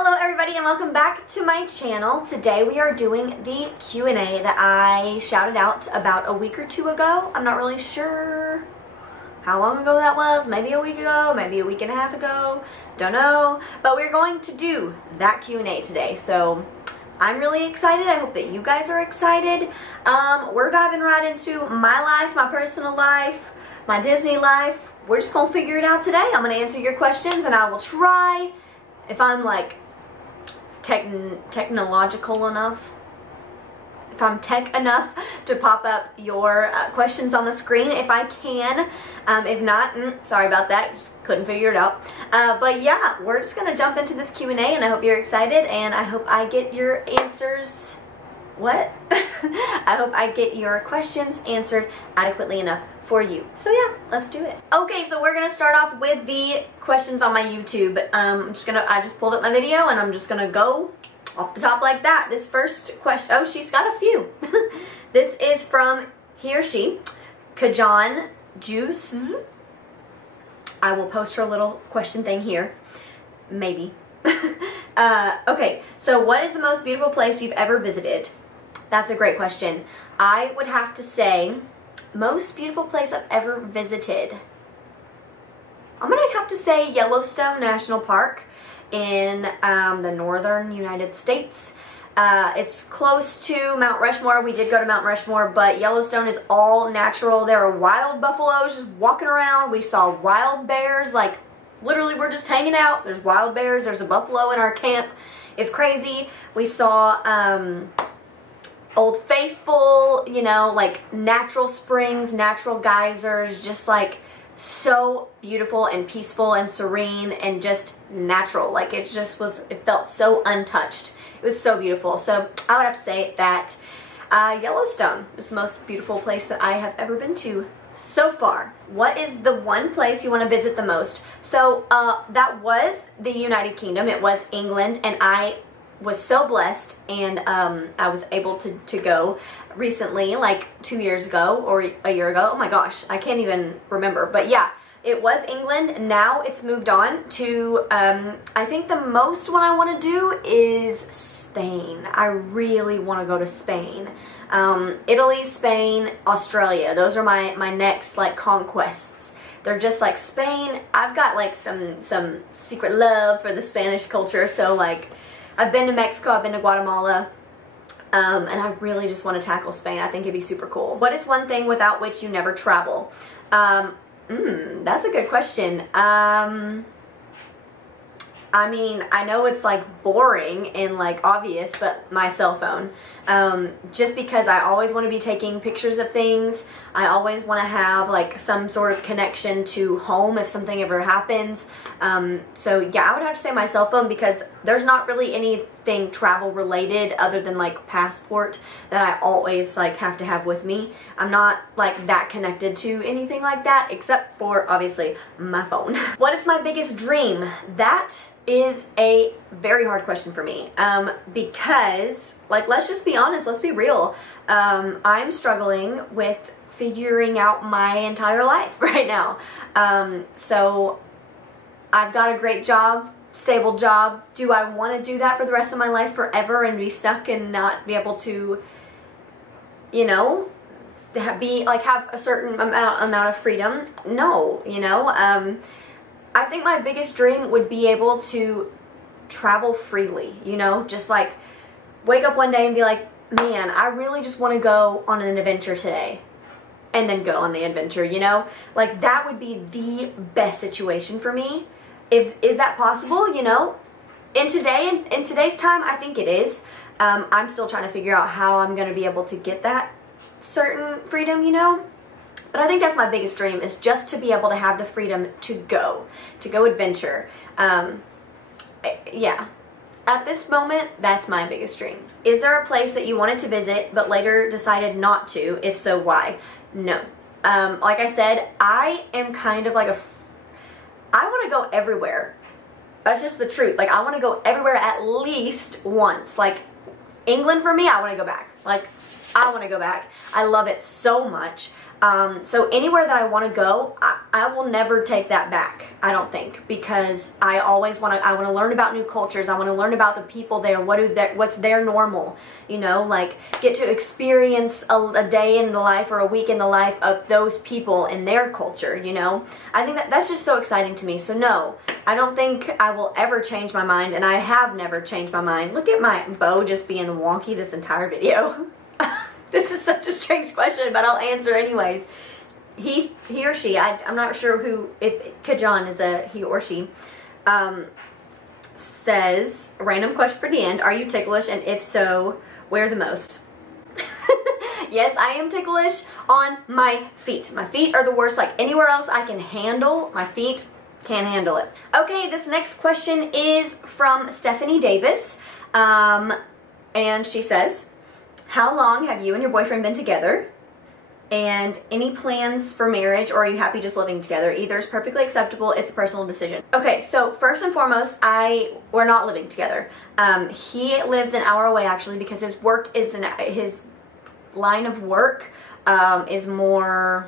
Hello everybody and welcome back to my channel. Today we are doing the Q&A that I shouted out about a week or two ago. I'm not really sure how long ago that was. Maybe a week ago, maybe a week and a half ago. Don't know. But we're going to do that Q&A today. So I'm really excited. I hope that you guys are excited. We're diving right into my life, my personal life, my Disney life. We're just going to figure it out today. I'm going to answer your questions and I will try, if I'm like technological enough, if I'm tech enough to pop up your questions on the screen if I can. If not, sorry about that, just couldn't figure it out. But yeah, we're just gonna jump into this Q&A and I hope you're excited and I hope I get your answers, I hope I get your questions answered adequately enough for you. So yeah, let's do it. Okay, so we're gonna start off with the questions on my YouTube. I just pulled up my video and I'm just gonna go off the top like that. This first question, oh, she's got a few. This is from he or she, Kajan Juice. I will post her little question thing here, maybe. Okay, so what is the most beautiful place you've ever visited? That's a great question. I would have to say, most beautiful place I've ever visited, I'm gonna have to say Yellowstone National Park in the northern United States. It's close to Mount Rushmore. We did go to Mount Rushmore, but Yellowstone is all natural. There are wild buffaloes just walking around. We saw wild bears, like literally we're just hanging out. There's wild bears. There's a buffalo in our camp. It's crazy. We saw Old Faithful, you know, like natural springs, natural geysers, just like so beautiful and peaceful and serene and just natural. Like it just was, it felt so untouched. It was so beautiful. So I would have to say that Yellowstone is the most beautiful place that I have ever been to so far. What is the one place you want to visit the most? So that was the United Kingdom. It was England, and I was so blessed, and I was able to go recently, like 2 years ago or a year ago. Oh my gosh, I can't even remember. But yeah, it was England. Now it's moved on to, I think the most one I want to do is Spain. I really want to go to Spain. Italy, Spain, Australia. Those are my next like conquests. They're just like Spain. I've got like some secret love for the Spanish culture. So like, I've been to Mexico, I've been to Guatemala, and I really just want to tackle Spain. I think it'd be super cool. What is one thing without which you never travel? That's a good question. I mean, I know it's like boring and like obvious, but my cell phone. Just because I always want to be taking pictures of things. I always want to have like some sort of connection to home if something ever happens. So yeah, I would have to say my cell phone, because there's not really anything travel related other than like passport that I always like have to have with me. I'm not like that connected to anything like that, except for obviously my phone. What is my biggest dream? That is a very hard question for me, because like, let's just be honest, let's be real. I'm struggling with figuring out my entire life right now. So I've got a great job, stable job. Do I want to do that for the rest of my life forever and be stuck and not be able to, you know, have a certain amount of freedom? No, you know. I think my biggest dream would be able to travel freely, you know, just like wake up one day and be like, man, I really just want to go on an adventure today, and then go on the adventure, you know, like that would be the best situation for me. Is that possible, you know? In today's time, I think it is. I'm still trying to figure out how I'm going to be able to get that certain freedom, you know? But I think that's my biggest dream, is just to be able to have the freedom to go adventure. Yeah, at this moment, that's my biggest dream. Is there a place that you wanted to visit but later decided not to? If so, why? No. Like I said, I am kind of like I want to go everywhere. That's just the truth. Like, I want to go everywhere at least once. Like, England for me, I want to go back. Like, I want to go back. I love it so much. So anywhere that I want to go, I will never take that back, I don't think, because I always want to learn about new cultures. I want to learn about the people there, what's their normal, you know, like get to experience a day in the life or a week in the life of those people and their culture, you know. I think that's just so exciting to me. So no, I don't think I will ever change my mind, and I have never changed my mind. Look at my bow just being wonky this entire video. This is such a strange question, but I'll answer anyways. He or she, I'm not sure who, if Kajan is a he or she, says, random question for the end, are you ticklish, and if so, where the most? Yes, I am ticklish on my feet. My feet are the worst. Like anywhere else I can handle, my feet can't handle it. Okay, this next question is from Stephanie Davis, and she says, how long have you and your boyfriend been together? And any plans for marriage, or are you happy just living together? Either is perfectly acceptable. It's a personal decision. Okay, so first and foremost, we're not living together. He lives an hour away actually, because his work is his line of work is more,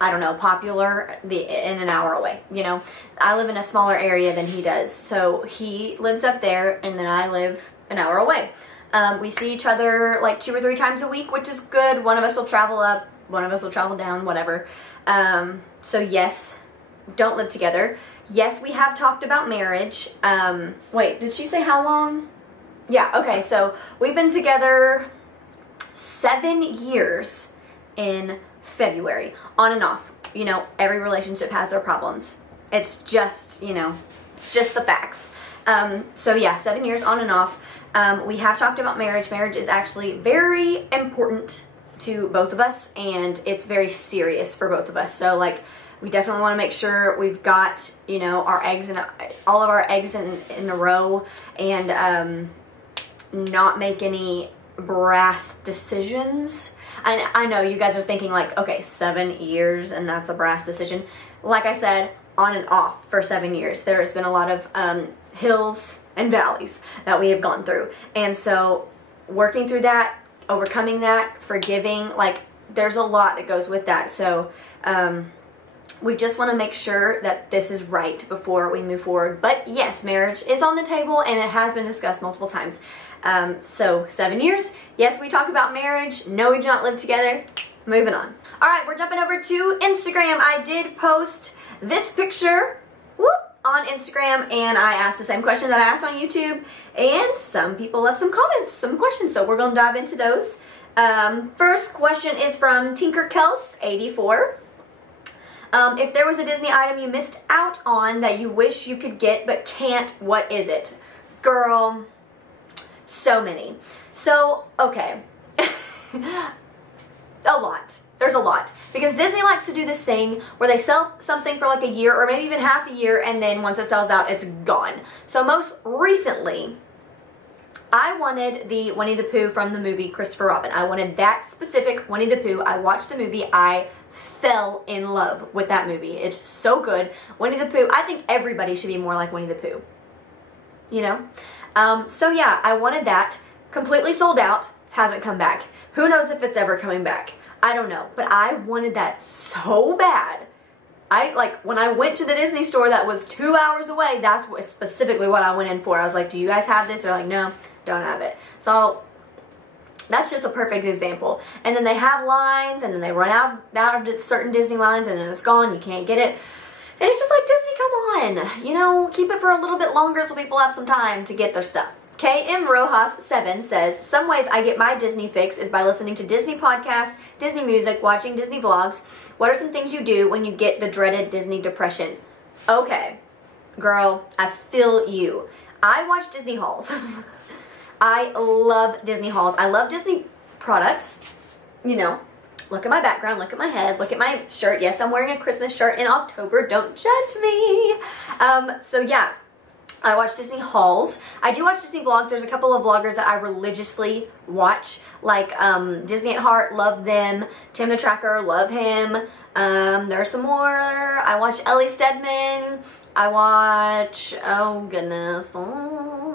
I don't know, popular in an hour away. You know, I live in a smaller area than he does, so he lives up there, and then I live an hour away. We see each other like 2 or 3 times a week, which is good. One of us will travel up, one of us will travel down, whatever. So yes, don't live together. Yes, we have talked about marriage. Wait, did she say how long? Yeah, okay, so we've been together 7 years in February, on and off. You know, every relationship has their problems. It's just, you know, it's just the facts. So yeah, 7 years on and off. We have talked about marriage. Marriage is actually very important to both of us, and it's very serious for both of us. So like, we definitely want to make sure we've got, you know, all of our eggs in a row, and not make any brass decisions. And I know you guys are thinking like, okay, 7 years and that's a brass decision. Like I said, on and off for 7 years. There's been a lot of hills and valleys that we have gone through, and so working through that, overcoming that, forgiving, like there's a lot that goes with that. So we just want to make sure that this is right before we move forward. But yes, marriage is on the table, and it has been discussed multiple times. So 7 years, yes, we talk about marriage. No, we do not live together. Moving on. All right, we're jumping over to Instagram. I did post this picture on Instagram, and I asked the same question that I asked on YouTube, and some people left some comments, some questions, so we're going to dive into those. First question is from TinkerKels84. If there was a Disney item you missed out on that you wish you could get but can't, what is it? Girl, so many. So, okay. A lot. There's a lot, because Disney likes to do this thing where they sell something for like a year or maybe even half a year, and then once it sells out, it's gone. So most recently, I wanted the Winnie the Pooh from the movie Christopher Robin. I wanted that specific Winnie the Pooh. I watched the movie. I fell in love with that movie. It's so good. Winnie the Pooh, I think everybody should be more like Winnie the Pooh. You know? So yeah, I wanted that. Completely sold out. Hasn't come back. Who knows if it's ever coming back? I don't know, but I wanted that so bad. When I went to the Disney store that was 2 hours away, that's specifically what I went in for. I was like, do you guys have this? They're like, no, don't have it. So that's just a perfect example. And then they have lines, and then they run out of certain Disney lines, and then it's gone. You can't get it. And it's just like, Disney, come on. You know, keep it for a little bit longer so people have some time to get their stuff. KM Rojas 7 says, some ways I get my Disney fix is by listening to Disney podcasts, Disney music, watching Disney vlogs. What are some things you do when you get the dreaded Disney depression? Okay, girl, I feel you. I watch Disney hauls. I love Disney hauls. I love Disney products. You know, look at my background, look at my head, look at my shirt. Yes, I'm wearing a Christmas shirt in October. Don't judge me. So yeah. I watch Disney hauls. I do watch Disney vlogs. There's a couple of vloggers that I religiously watch, like Disney at Heart, love them. Tim the Tracker, love him. There are some more. I watch Ellie Stedman. I watch, oh goodness,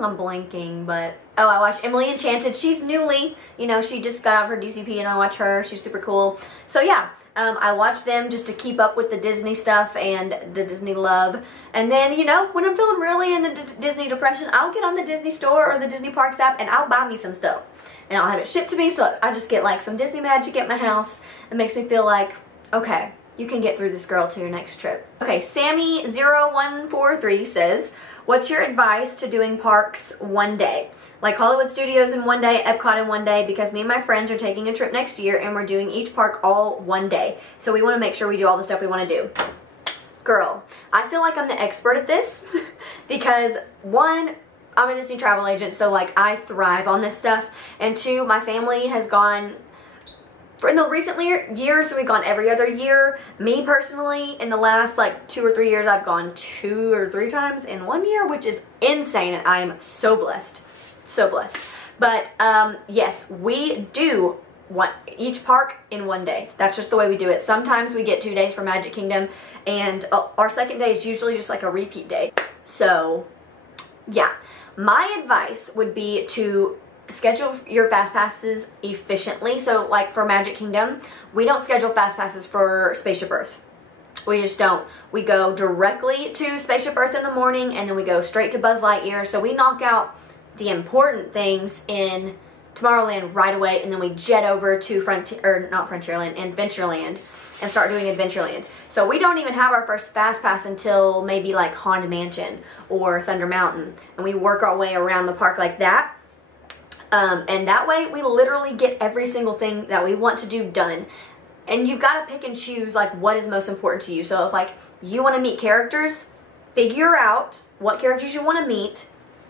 I'm blanking, but oh, I watched Emily Enchanted. She's newly, you know, she just got out of her DCP, and I watch her. She's super cool. So yeah, I watch them just to keep up with the Disney stuff and the Disney love. And then, you know, when I'm feeling really in the Disney depression, I'll get on the Disney Store or the Disney Parks app and I'll buy me some stuff. And I'll have it shipped to me, so I just get like some Disney magic at my house. It makes me feel like, okay, you can get through this, girl, to your next trip. Okay, Sammy0143 says, what's your advice to doing parks one day? Like Hollywood Studios in one day, Epcot in one day, because me and my friends are taking a trip next year and we're doing each park all one day. So we want to make sure we do all the stuff we want to do. Girl, I feel like I'm the expert at this because one, I'm a Disney travel agent, so like I thrive on this stuff. And two, my family has gone, in the recent years, we've gone every other year. Me personally, in the last like 2 or 3 years, I've gone 2 or 3 times in 1 year, which is insane, and I am so blessed. So blessed. But yes, we do each park in one day. That's just the way we do it. Sometimes we get 2 days for Magic Kingdom, and our second day is usually just like a repeat day. So yeah, my advice would be to schedule your fast passes efficiently. So like for Magic Kingdom, we don't schedule fast passes for Spaceship Earth. We just don't. We go directly to Spaceship Earth in the morning, and then we go straight to Buzz Lightyear. So we knock out the important things in Tomorrowland right away, and then we jet over to Adventureland and start doing Adventureland. So we don't even have our first fast pass until maybe like Haunted Mansion or Thunder Mountain, and we work our way around the park like that. And that way we literally get every single thing that we want to do done. And you've got to pick and choose like what is most important to you. So if like you want to meet characters, figure out what characters you want to meet,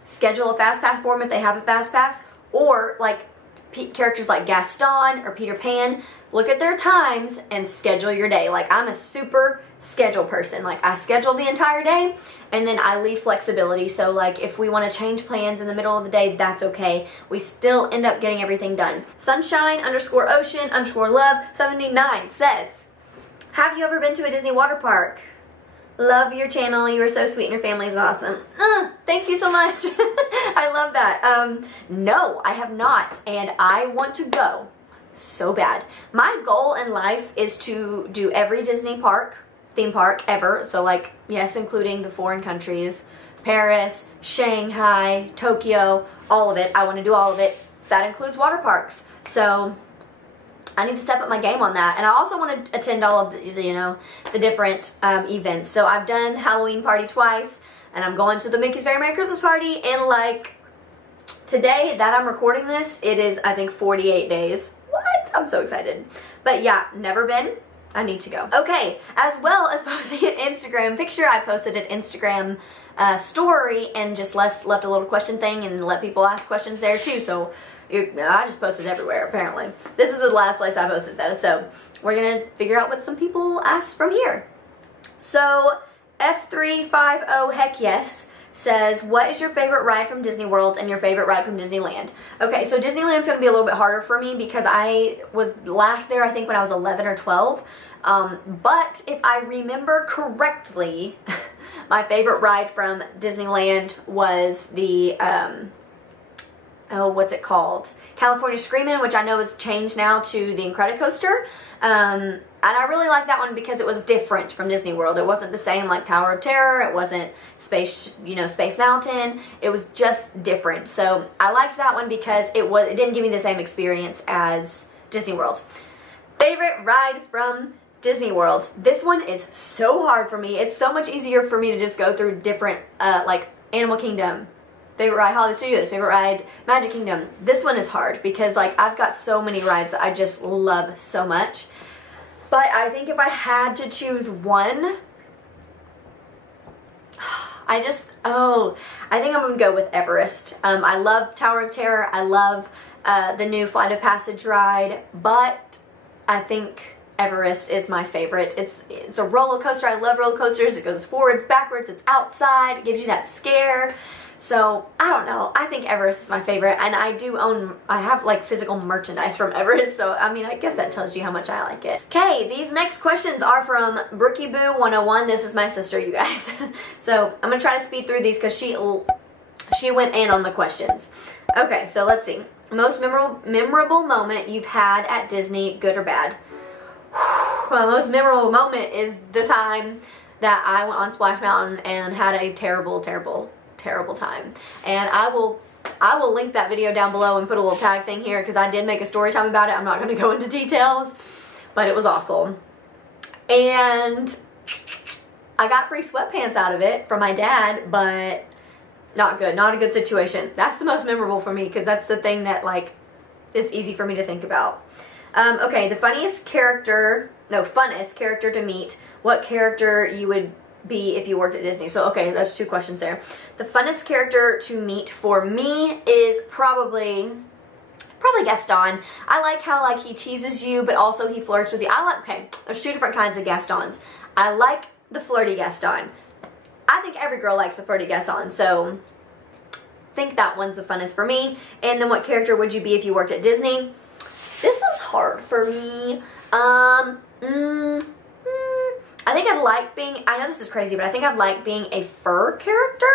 schedule a fast pass for them if they have a fast pass, or like characters like Gaston or Peter Pan, look at their times and schedule your day. Like I'm a super schedule person. Like I schedule the entire day, and then I leave flexibility. So like if we want to change plans in the middle of the day, that's okay. We still end up getting everything done. Sunshine_ocean_love79 says, have you ever been to a Disney water park? Love your channel. You are so sweet and your family is awesome. Thank you so much. I love that. No, I have not, and I want to go so bad. My goal in life is to do every Disney park, theme park ever. So like, yes, including the foreign countries, Paris, Shanghai, Tokyo, all of it. I want to do all of it. That includes water parks. So I need to step up my game on that. And I also want to attend all of the, you know, the different events. So I've done Halloween party twice, and I'm going to the Mickey's Very Merry Christmas party in like, today that I'm recording this, it is I think 48 days. What? I'm so excited. But yeah, never been. I need to go. Okay, as well as posting an Instagram picture, I posted an Instagram story and just left a little question thing and let people ask questions there too. So I just posted everywhere apparently. This is the last place I posted though, so we're gonna figure out what some people asked from here. So F350 Heck Yes says, what is your favorite ride from Disney World and your favorite ride from Disneyland? Okay, so Disneyland's gonna be a little bit harder for me because I was last there I think when I was 11 or 12. But if I remember correctly, my favorite ride from Disneyland was the oh, what's it called? California Screamin', which I know is changed now to the Incredicoaster. And I really like that one because it was different from Disney World. It wasn't the same like Tower of Terror. It wasn't Space Mountain. It was just different. So I liked that one because it didn't give me the same experience as Disney World. Favorite ride from Disney World. This one is so hard for me. It's so much easier for me to just go through different like Animal Kingdom. Favorite ride Hollywood Studios, favorite ride Magic Kingdom. This one is hard because like I've got so many rides that I just love so much. But I think if I had to choose one, I think I'm gonna go with Everest. I love Tower of Terror. I love the new Flight of Passage ride, but I think Everest is my favorite. It's a roller coaster. I love roller coasters. It goes forwards, backwards, it's outside, it gives you that scare. So, I don't know. I think Everest is my favorite, and I have like physical merchandise from Everest, so I mean, I guess that tells you how much I like it. Okay, these next questions are from Brookie Boo 101. This is my sister, you guys. So, I'm gonna try to speed through these because she she went in on the questions. Okay, so let's see. Most memorable moment you've had at Disney, good or bad? Well, most memorable moment is the time that I went on Splash Mountain and had a terrible, terrible, terrible time. And I will link that video down below and put a little tag thing here because I did make a story time about it. I'm not going to go into details, but it was awful. And I got free sweatpants out of it from my dad, but not good. Not a good situation. That's the most memorable for me because that's the thing that, like, is easy for me to think about. Okay, the funnest character to meet. What character you would be if you worked at Disney? So, okay, that's 2 questions there. The funnest character to meet for me is probably Gaston. I like how, like, he teases you, but also he flirts with you. Okay, there's 2 different kinds of Gastons. I like the flirty Gaston. I think every girl likes the flirty Gaston, so I think that one's the funnest for me. And then what character would you be if you worked at Disney? This one's hard for me. I think I'd like being, I know this is crazy, but I think I'd like being a fur character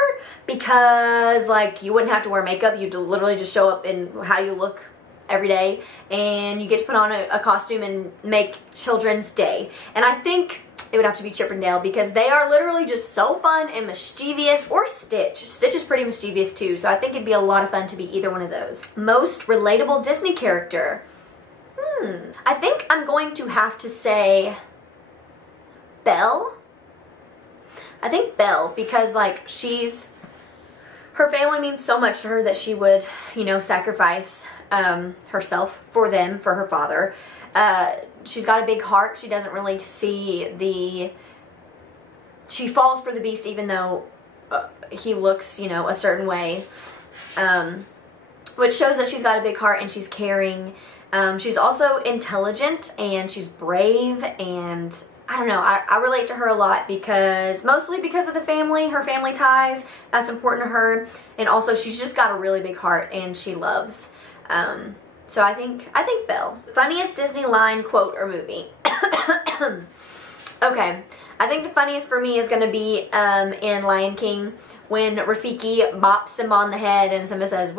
because, like, you wouldn't have to wear makeup. You'd literally just show up in how you look every day, and you get to put on a costume and make children's day. And I think it would have to be Chip and Dale because they are literally just so fun and mischievous, or Stitch. Stitch is pretty mischievous too, so I think it'd be a lot of fun to be either one of those. Most relatable Disney character. I think I'm going to have to say Belle. I think Belle because, like, her family means so much to her that she would, you know, sacrifice herself for them, for her father. She's got a big heart. She doesn't really see she falls for the Beast even though he looks, you know, a certain way. Which shows that she's got a big heart and she's caring. She's also intelligent and she's brave, and I don't know, I relate to her a lot mostly because of the family, her family ties. That's important to her. And also she's just got a really big heart and she loves. So I think Belle. Funniest Disney line, quote, or movie. Okay, I think the funniest for me is going to be in Lion King when Rafiki bops him on the head and Simba says,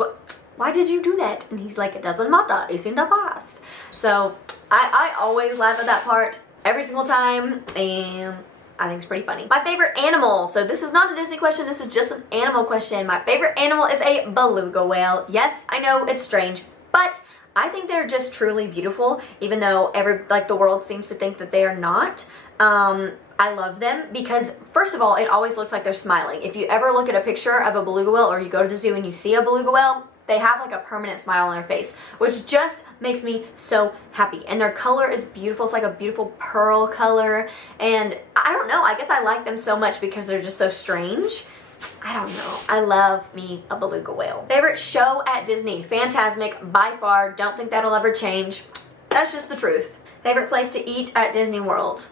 why did you do that? And he's like, it doesn't matter, it's in the past. So I always laugh at that part every single time, and I think it's pretty funny. My favorite animal. So this is not a Disney question, this is just an animal question. My favorite animal is a beluga whale. Yes, I know it's strange, but I think they're just truly beautiful, even though the world seems to think that they are not. I love them because, first of all, it always looks like they're smiling. If you ever look at a picture of a beluga whale, or you go to the zoo and you see a beluga whale, they have like a permanent smile on their face, which just makes me so happy. And their color is beautiful. It's like a beautiful pearl color. And I don't know, I guess I like them so much because they're just so strange. I don't know. I love me a beluga whale. Favorite show at Disney? Fantasmic, by far. Don't think that'll ever change. That's just the truth. Favorite place to eat at Disney World?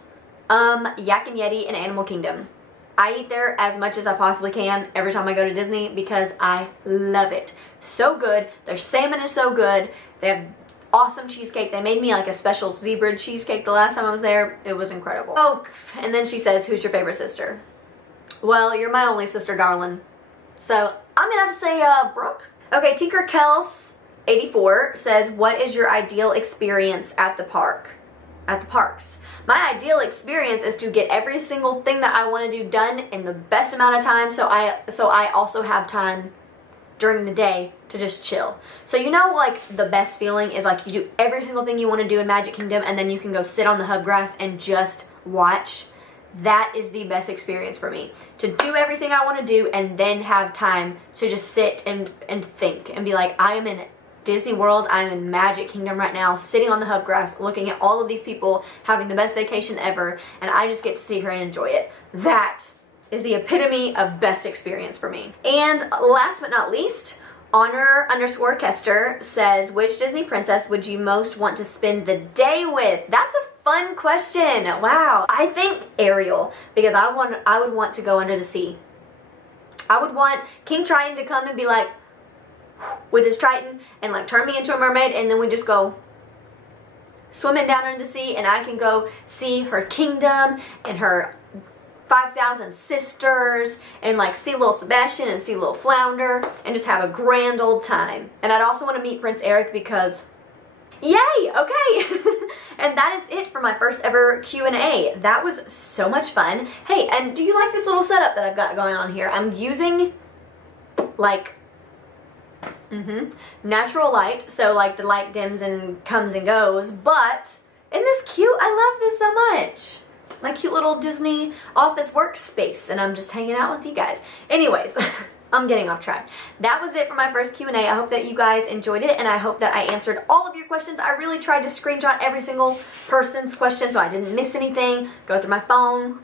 Yak and Yeti and Animal Kingdom. I eat there as much as I possibly can every time I go to Disney because I love it. So good. Their salmon is so good. They have awesome cheesecake. They made me like a special zebra cheesecake the last time I was there. It was incredible. Oh, and then she says, who's your favorite sister? Well, you're my only sister, darling. So I'm gonna have to say Brooke. Okay, Tinker Kels 84 says, what is your ideal experience at the park? At the parks. My ideal experience is to get every single thing that I want to do done in the best amount of time, so I also have time during the day to just chill. So you know, like, the best feeling is like you do every single thing you want to do in Magic Kingdom and then you can go sit on the hub grass and just watch. That is the best experience for me. To do everything I want to do and then have time to just sit and think and be like, I am in Disney World, I'm in Magic Kingdom right now, sitting on the hub grass, looking at all of these people having the best vacation ever, and I just get to see her and enjoy it. That is the epitome of best experience for me. And last but not least, Honor_Kester says, which Disney princess would you most want to spend the day with? That's a fun question. Wow. I think Ariel, because I would want to go under the sea. I would want King Triton to come and be like, with his Triton, and like turn me into a mermaid, and then we just go swimming down under the sea, and I can go see her kingdom and her 5,000 sisters and like see little Sebastian and see little Flounder and just have a grand old time. And I'd also want to meet Prince Eric because yay, okay. And that is it for my first ever Q&A. That was so much fun. Hey, and do you like this little setup that I've got going on here? I'm using like natural light, so like the light dims and comes and goes, but isn't this cute? I love this so much. My cute little Disney office workspace, and I'm just hanging out with you guys. Anyways, I'm getting off track. That was it for my first Q&A. I hope that you guys enjoyed it, and I hope that I answered all of your questions. I really tried to screenshot every single person's question so I didn't miss anything, go through my phone,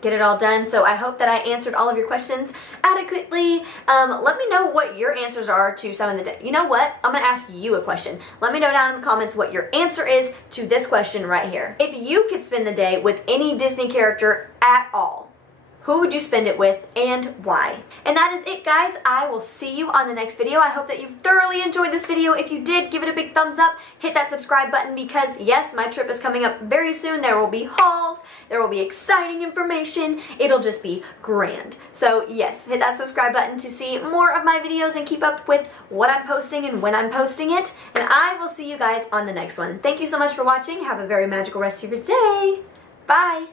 get it all done. So I hope that I answered all of your questions adequately. Let me know what your answers are to some of the, you know what? I'm gonna ask you a question. Let me know down in the comments what your answer is to this question right here. If you could spend the day with any Disney character at all, who would you spend it with and why? And that is it, guys. I will see you on the next video. I hope that you thoroughly enjoyed this video. If you did, give it a big thumbs up. Hit that subscribe button because, yes, my trip is coming up very soon. There will be hauls. There will be exciting information. It'll just be grand. So, yes, hit that subscribe button to see more of my videos and keep up with what I'm posting and when I'm posting it. And I will see you guys on the next one. Thank you so much for watching. Have a very magical rest of your day. Bye.